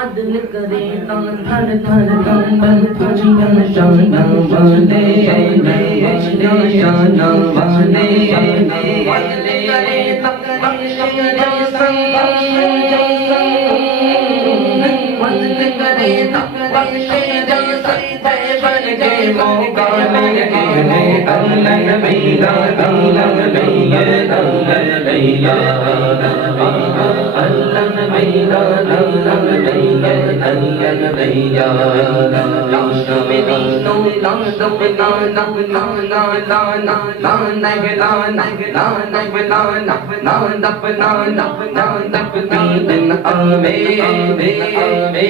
अदल करे थर थर कंबल खुशियां शाना वाले खुशियां शाना वाले अदल करे बख्शियां अदल करे बख्शियां बन के मौका मिले अल्लाह नबीदा अल्लाह नबीदा अल्लाह नबीदा अल्लाह नबीदा अल्लाह नबीदा अल्लाह नबीदा लाश में दीनो लाश बना ना ना ना ना ना ना नगला नगला नगला ना ना दपना ना ना दपना दिन आवे आवे आवे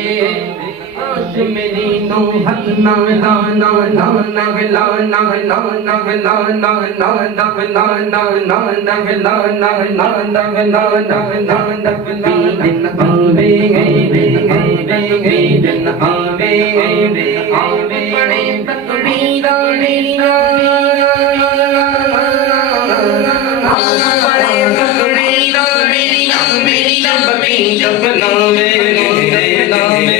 मेरी नो हक ना ना ना ना नगला ना ना नगला ना ना दपना ना ना नगला ना ना नगला ना ना दपना दिन आवे आवे दिन आवे आवे बड़े तकबीरा नीरा बड़े तकबीरा नीरा मेरी बबी जब नामे नामे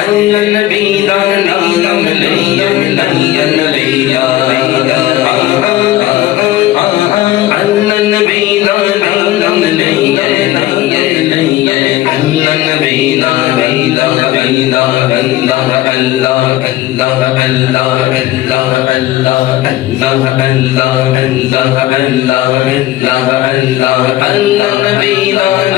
अल्लाह नबीदा नाम लिया लिया लिया अल्लाह नबीदा नाम लिया लिया लिया अल्लाह नबीदा बीदा बीदा अल्लाह अल्लाह अल्लाह अल्लाह अल्लाह अल्लाह अल्लाह अल्लाह अल्लाह अल्लाह अल्लाह अल्लाह अल्लाह नबीदा